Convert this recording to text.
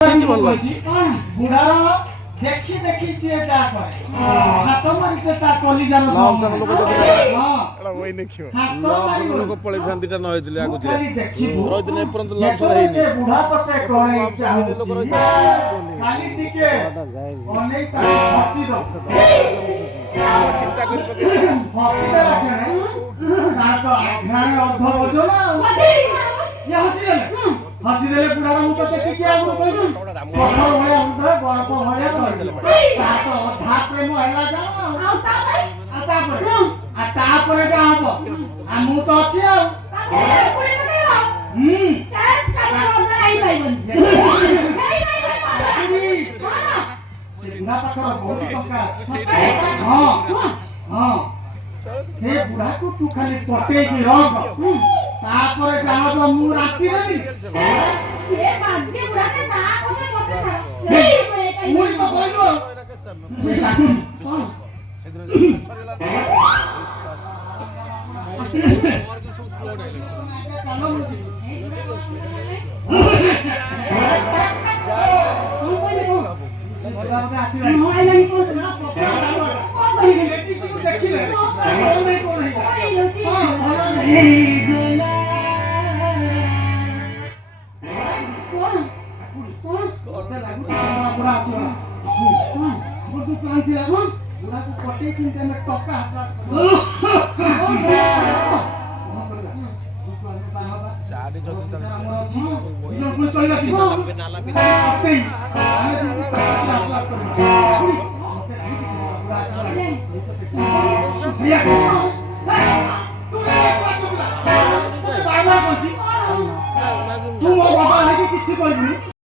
बुढ़ार देखी देखी सी जा करे हाथ मारिते ता कलिजार नाम संग लोक देखि हां एड़ा वही देखियो हाथ नाम संग लोक पळे फांदीटा न होइतले आगु रोज दिन एपरंत लाभ हेइनी से बुढ़ा तते कोणे चाहू लोक रोज खाली टिके ओने ता हसी दो चिंता करि पके हसी दे रखे ना तो आघाने अध बजो ना ये हसी ले हसी देले बुढ़ा मु तो देखि के आगु कहू पत्थर होया उठे बरफ होया ता तो अधा प्रेम हैला जानो आ ता परे का हबो आ मु तो अछि आ बुढ़ा पाखर बहुत टका हां से बुढ़ा को तू खाली पटे की रग तापर जाहब मु राती रे से बाजे बुढ़ा के ना कोने मते मुई तो कहलो कौन और की सब फ्लो डायलॉग तू बाबा ने किसी कोई